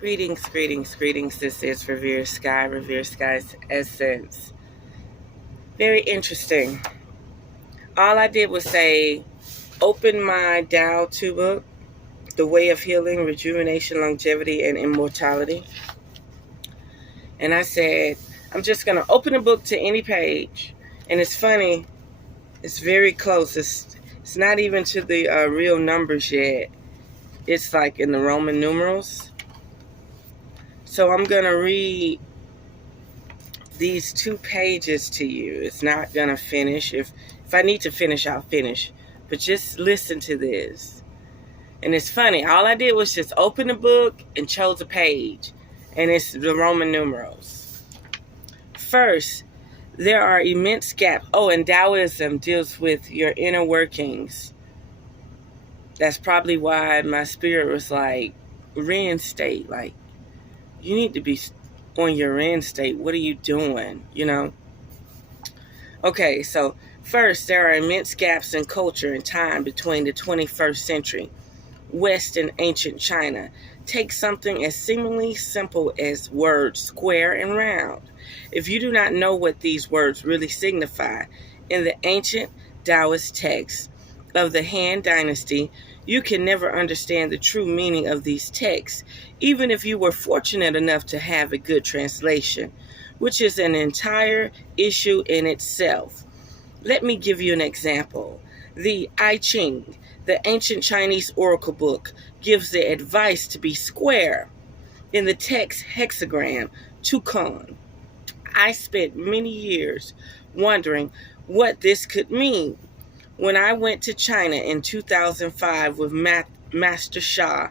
Greetings, greetings, greetings. This is RevereSkye, RevereSkye's Essence. Very interesting. All I did was say, open my Tao 2 book, The Way of Healing, Rejuvenation, Longevity, and Immortality. And I said, I'm just going to open the book to any page. And it's funny, it's very close. It's not even to the real numbers yet. It's like in the Roman numerals. So I'm going to read these 2 pages to you. It's not going to finish. If I need to finish, I'll finish. But just listen to this. And it's funny. All I did was just open the book and chose a page. And it's the Roman numerals. First, there are immense gaps. Oh, and Taoism deals with your inner workings. That's probably why my spirit was like, reinstate. Like, you need to be on your end state. What are you doing? Okay, so first, there are immense gaps in culture and time between the 21st century, West and ancient China. Take something as seemingly simple as words square and round. If you do not know what these words really signify, in the ancient Taoist texts of the Han Dynasty, you can never understand the true meaning of these texts, even if you were fortunate enough to have a good translation, which is an entire issue in itself. Let me give you an example. The I Ching, the ancient Chinese oracle book, gives the advice to be square. In the text hexagram, Tukon. I spent many years wondering what this could mean. When I went to China in 2005 with Master Sha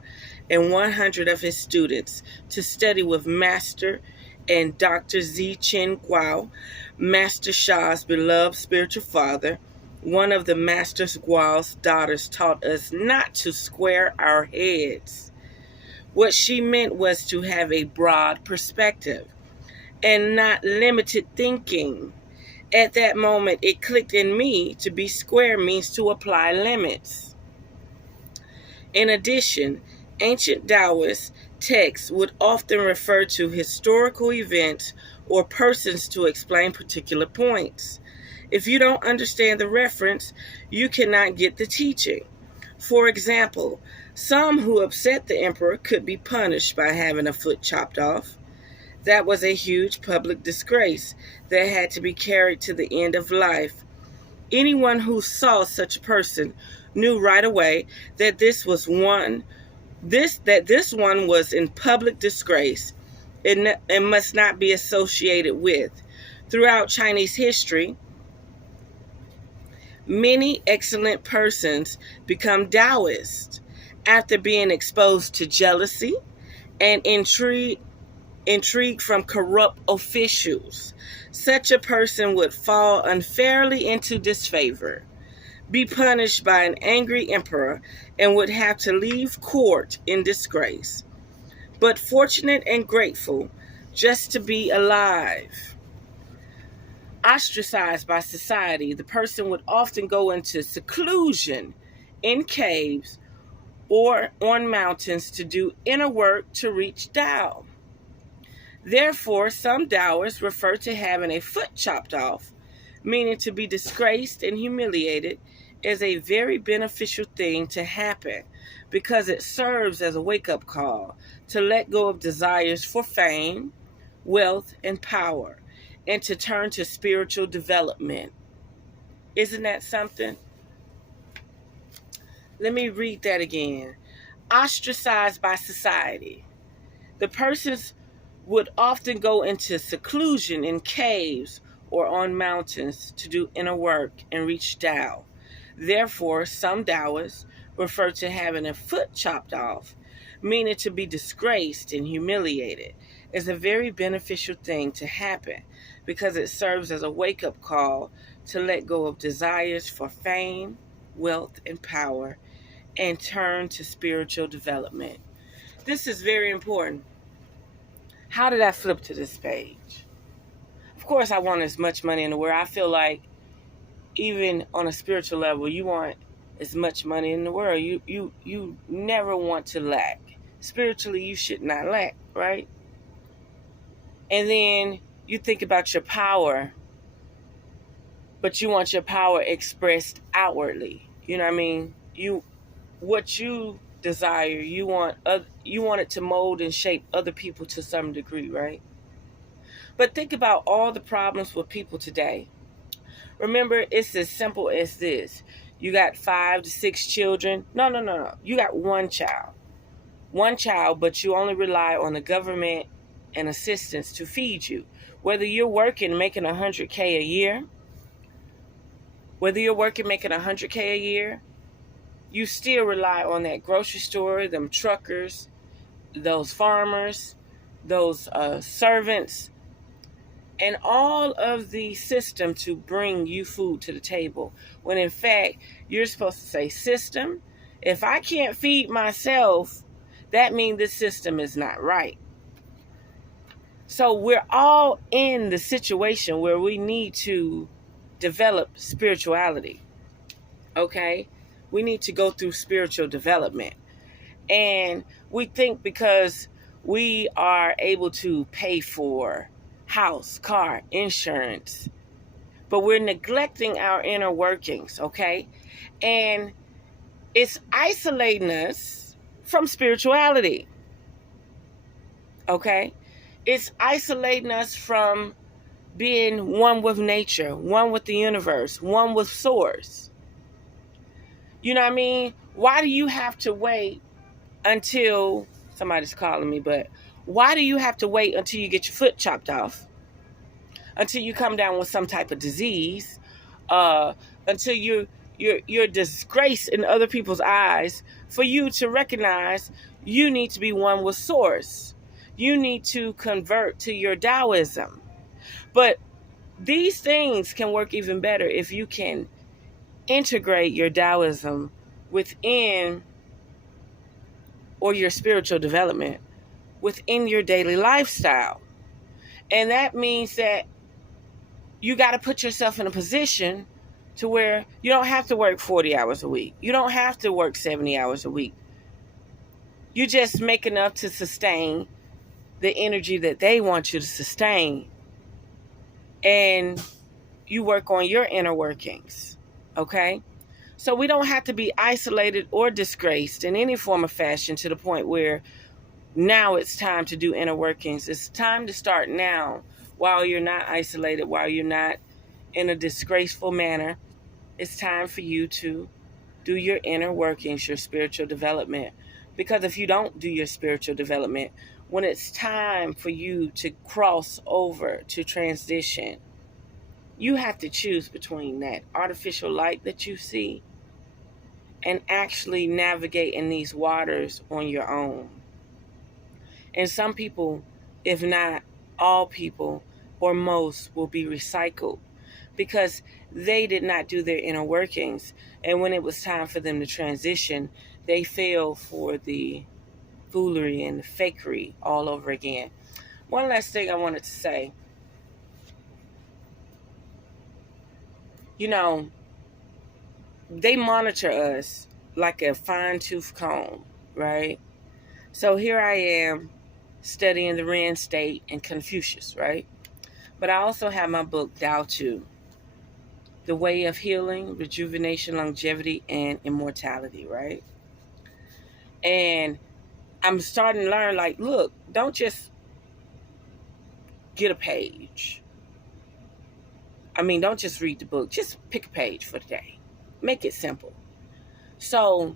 and 100 of his students to study with Master and Dr. Zi Chen Guo, Master Sha's beloved spiritual father, one of the Master Guo's daughters taught us not to square our heads. What she meant was to have a broad perspective and not limited thinking. At that moment, it clicked in me to be square means to apply limits. In addition, ancient Taoist texts would often refer to historical events or persons to explain particular points. If you don't understand the reference, you cannot get the teaching. For example, some who upset the emperor could be punished by having a foot chopped off. That was a huge public disgrace that had to be carried to the end of life. Anyone who saw such a person knew right away that this one was in public disgrace and must not be associated with. Throughout Chinese history, many excellent persons become Taoists after being exposed to jealousy and intrigue from corrupt officials. Such a person would fall unfairly into disfavor, be punished by an angry emperor, and would have to leave court in disgrace. But fortunate and grateful just to be alive. Ostracized by society, the person would often go into seclusion in caves or on mountains to do inner work to reach Tao. Therefore, some Taoists refer to having a foot chopped off, meaning to be disgraced and humiliated, as a very beneficial thing to happen because it serves as a wake-up call to let go of desires for fame, wealth, and power, and to turn to spiritual development. Isn't that something? Let me read that again. Ostracized by society. The persons would often go into seclusion in caves or on mountains to do inner work and reach Tao. Therefore, some Taoists refer to having a foot chopped off, meaning to be disgraced and humiliated, as a very beneficial thing to happen because it serves as a wake-up call to let go of desires for fame, wealth, and power and turn to spiritual development. This is very important. How did I flip to this page? Of course, I want as much money in the world. I feel like even on a spiritual level, you want as much money in the world. You never want to lack. spiritually you should not lack, right? And then you think about your power, but you want your power expressed outwardly. You know what I mean? What you desire, you want it to mold and shape other people to some degree, right? But think about all the problems with people today. Remember, it's as simple as this. You got 5 to 6 children. No. You got one child. One child, but you only rely on the government and assistance to feed you. Whether you're working making $100K a year, you still rely on that grocery store, them truckers, those farmers, those servants, and all of the system to bring you food to the table. When in fact, you're supposed to say, system, if I can't feed myself, that means this system is not right. So we're all in the situation where we need to develop spirituality. Okay? We need to go through spiritual development. And we think because we are able to pay for house, car, insurance, but we're neglecting our inner workings, okay? And it's isolating us from spirituality, okay? It's isolating us from being one with nature, one with the universe, one with source. You know what I mean? Why do you have to wait until, somebody's calling me, but why do you have to wait until you get your foot chopped off? Until you come down with some type of disease? Until you're disgraced in other people's eyes for you to recognize you need to be one with source. You need to convert to your Taoism. But these things can work even better if you can integrate your Taoism within, or your spiritual development within your daily lifestyle. And that means that you got to put yourself in a position to where you don't have to work 40 hours a week. You don't have to work 70 hours a week. You just make enough to sustain the energy that they want you to sustain. And you work on your inner workings. Okay? So we don't have to be isolated or disgraced in any form of fashion to the point where now it's time to do inner workings. It's time to start now while you're not isolated, while you're not in a disgraceful manner. It's time for you to do your inner workings, your spiritual development. Because if you don't do your spiritual development, when it's time for you to cross over to transition, you have to choose between that artificial light that you see and actually navigate in these waters on your own. And some people, if not all people or most, will be recycled because they did not do their inner workings. And when it was time for them to transition, they fell for the foolery and the fakery all over again. One last thing I wanted to say. You know, they monitor us like a fine-tooth comb, right? So here I am studying the Ren state and Confucius, right? But I also have my book, Tao Tu, The Way of Healing, Rejuvenation, Longevity, and Immortality, right? And I'm starting to learn, like, look, don't just get a page. Don't just read the book. Just pick a page for the day. Make it simple. So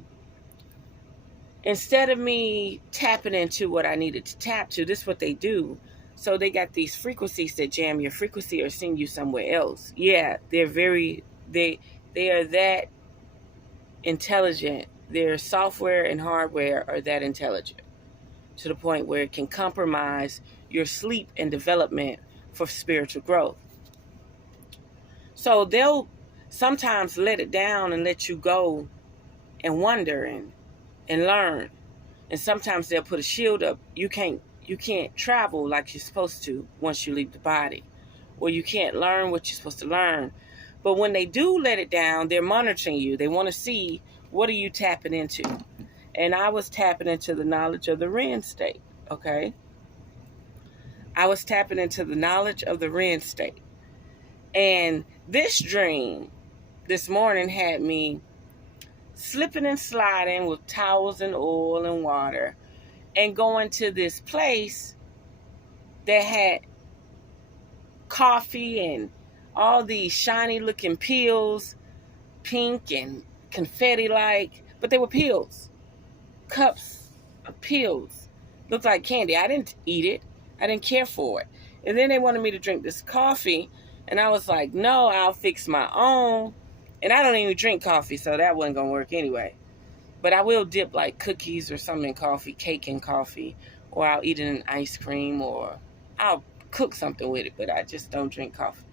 instead of me tapping into what I needed to tap to, this is what they do. So they got these frequencies that jam your frequency or send you somewhere else. Yeah, they are that intelligent. Their software and hardware are that intelligent to the point where it can compromise your sleep and development for spiritual growth. So they'll sometimes let it down and let you go and wonder and learn. And sometimes they'll put a shield up. You can't travel like you're supposed to once you leave the body. Or you can't learn what you're supposed to learn. But when they do let it down, they're monitoring you. They want to see, what are you tapping into? And I was tapping into the knowledge of the Ren state, okay? I was tapping into the knowledge of the Ren state. And this dream this morning had me slipping and sliding with towels and oil and water and going to this place that had coffee and all these shiny looking pills, pink and confetti like, but they were pills, cups of pills. Looked like candy. I didn't eat it. I didn't care for it. And then they wanted me to drink this coffee, and I was like, no, I'll fix my own. And I don't even drink coffee, so that wasn't going to work anyway. But I will dip like cookies or something in coffee, cake in coffee, or I'll eat it in ice cream, or I'll cook something with it, but I just don't drink coffee.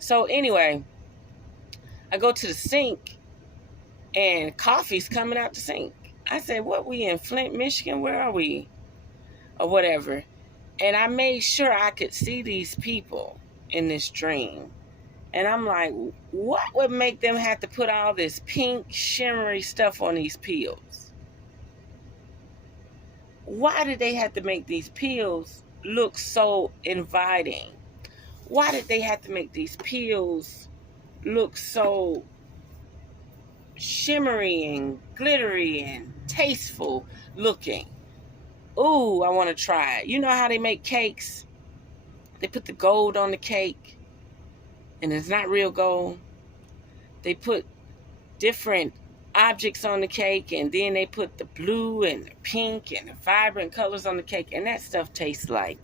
So anyway, I go to the sink, and coffee's coming out the sink. I said, what, we in Flint, Michigan? Where are we? Or whatever. And I made sure I could see these people in this dream. And I'm like, what would make them have to put all this pink, shimmery stuff on these pills? Why did they have to make these pills look so inviting? Why did they have to make these pills look so shimmery and glittery and tasteful looking? Ooh, I want to try it. You know how they make cakes? They put the gold on the cake, and it's not real gold. They put different objects on the cake, and then they put the blue and the pink and the vibrant colors on the cake, and that stuff tastes like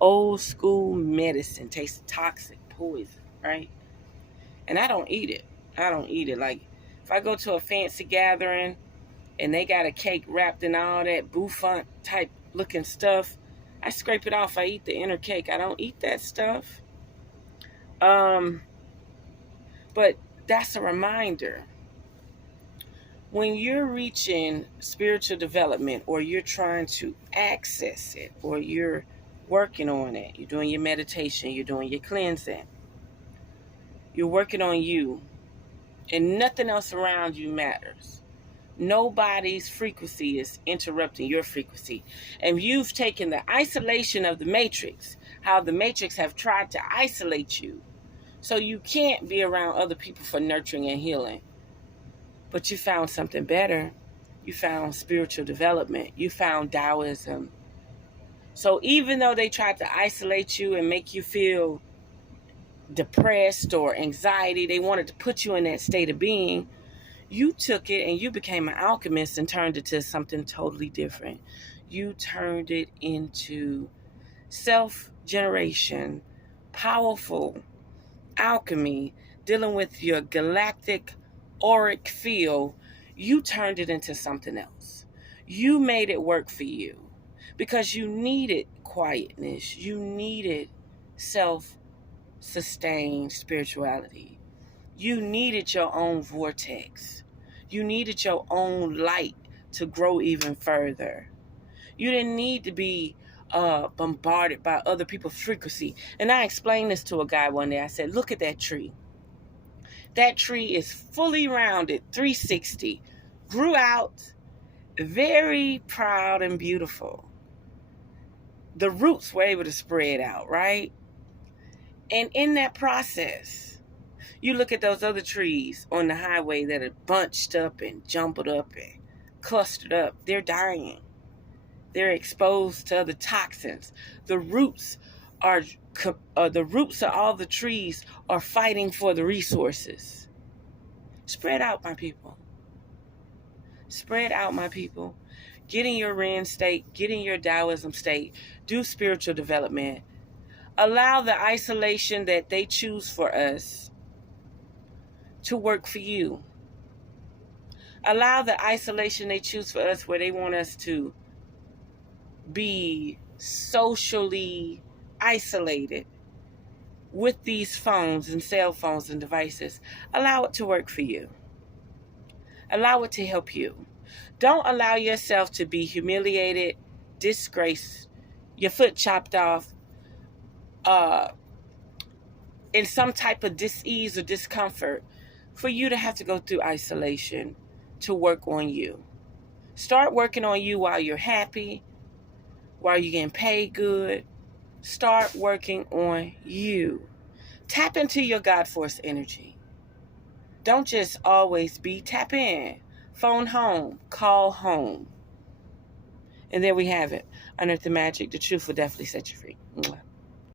old school medicine. Tastes toxic, poison, right? And I don't eat it. I don't eat it. Like, if I go to a fancy gathering and they got a cake wrapped in all that bouffant type looking stuff, I scrape it off. I eat the inner cake. I don't eat that stuff. But that's a reminder. When you're reaching spiritual development, or you're trying to access it, or you're working on it, you're doing your meditation, you're doing your cleansing, you're working on you, and nothing else around you matters. Nobody's frequency is interrupting your frequency. And you've taken the isolation of the matrix, how the matrix have tried to isolate you, so you can't be around other people for nurturing and healing. But you found something better. You found spiritual development. You found Taoism. So even though they tried to isolate you and make you feel depressed or anxiety, they wanted to put you in that state of being, you took it and you became an alchemist and turned it to something totally different. You turned it into self-generation, powerful alchemy, dealing with your galactic auric field. You turned it into something else. You made it work for you because you needed quietness. You needed self-sustained spirituality. You needed your own vortex. You needed your own light to grow even further. You didn't need to be bombarded by other people's frequency. And I explained this to a guy one day. I said, look at that tree. That tree is fully rounded, 360, grew out, very proud and beautiful. The roots were able to spread out, right? And in that process, you look at those other trees on the highway that are bunched up and jumbled up and clustered up. They're dying. They're exposed to other toxins. The roots of all the trees are fighting for the resources. Spread out, my people. Spread out, my people. Get in your Ren state. Get in your Taoism state. Do spiritual development. Allow the isolation that they choose for us to work for you. Allow the isolation they choose for us, where they want us to be socially isolated with these phones and cell phones and devices. Allow it to work for you. Allow it to help you. Don't allow yourself to be humiliated, disgraced, your foot chopped off, in some type of dis-ease or discomfort, for you to have to go through isolation to work on you. Start working on you while you're happy, while you're getting paid good. Start working on you. Tap into your God force energy. Don't just always be. Tap in. Phone home. Call home. And there we have it. Unearth the magic. The truth will definitely set you free. Mwah.